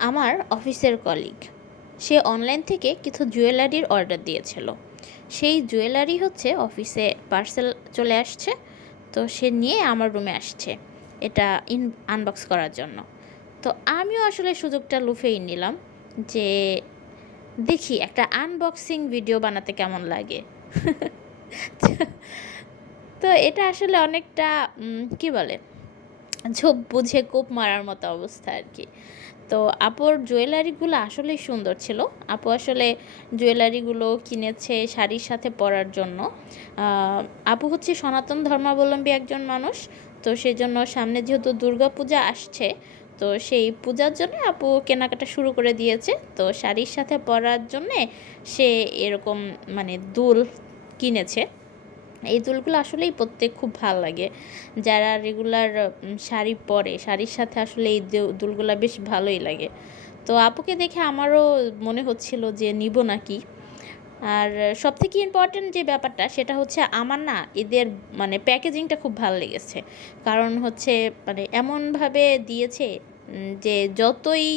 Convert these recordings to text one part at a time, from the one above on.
আমার অফিসের কলিগ সে অনলাইন থেকে কিছু জুয়েলারির অর্ডার দিয়েছিল। সেই জুয়েলারি হচ্ছে অফিসে পার্সেল চলে আসছে, তো সে নিয়ে আমার রুমে আসছে, এটা ইন আনবক্স করার জন্য। তো আমিও আসলে সুযোগটা লুফেই নিলাম যে, দেখি একটা আনবক্সিং ভিডিও বানাতে কেমন লাগে। তো এটা আসলে অনেকটা কি বলে? ঝোপ বুঝে কোপ মারার মতো অবস্থা আর কি। তো আপুর জুয়েলারিগুলো আসলেই সুন্দর ছিল। আপু আসলে জুয়েলারিগুলো কিনেছে শাড়ির সাথে পরার জন্য। আপু হচ্ছে সনাতন ধর্মাবলম্বী একজন মানুষ, তো সেই জন্য সামনে যেহেতু দুর্গা পূজা আসছে, তো সেই পূজার জন্য আপু কেনাকাটা শুরু করে দিয়েছে। তো শাড়ির সাথে পরার জন্যে সে এরকম মানে দুল কিনেছে। এই দুলগুলো আসলেই পরতে খুব ভালো লাগে। যারা রেগুলার শাড়ি পরে, শাড়ির সাথে আসলে এই দুলগুলো বেশ ভালোই লাগে। তো আপুকে দেখে আমারও মনে হচ্ছিল যে নিব নাকি? আর সব থেকে ইম্পর্ট্যান্ট যে ব্যাপারটা, সেটা হচ্ছে আমার না এদের মানে প্যাকেজিংটা খুব ভালো লেগেছে। কারণ হচ্ছে মানে এমনভাবে দিয়েছে যে যতই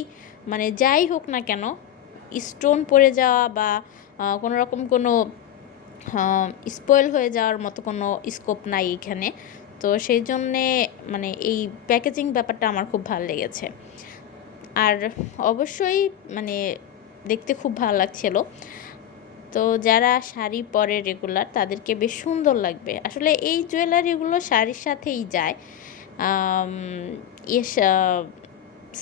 মানে যাই হোক না কেন স্টোন পড়ে যাওয়া বা কোনো রকম কোনো স্পয়েল হয়ে যাওয়ার মতো কোনো স্কোপ নাই এখানে। তো সেই জন্যে মানে এই প্যাকেজিং ব্যাপারটা আমার খুব ভালো লেগেছে। আর অবশ্যই মানে দেখতে খুব ভালো লাগছিল। তো যারা শাড়ি পরে রেগুলার তাদেরকে বেশ সুন্দর লাগবে। আসলে এই জুয়েলারিগুলো শাড়ির সাথেই যায়।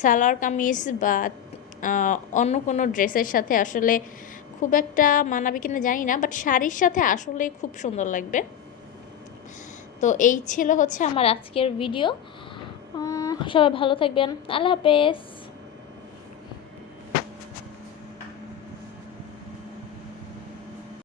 সালোয়ার কামিজ বা অন্য কোনো ড্রেসের সাথে আসলে খুব একটা মানাবে কিনা জানি না বাট শাড়ির সাথে আসলে খুব সুন্দর লাগবে। তো এই ছিল হচ্ছে আমার আজকের ভিডিও সবাই ভালো থাকবেন। আল্লাহ হাফেজ।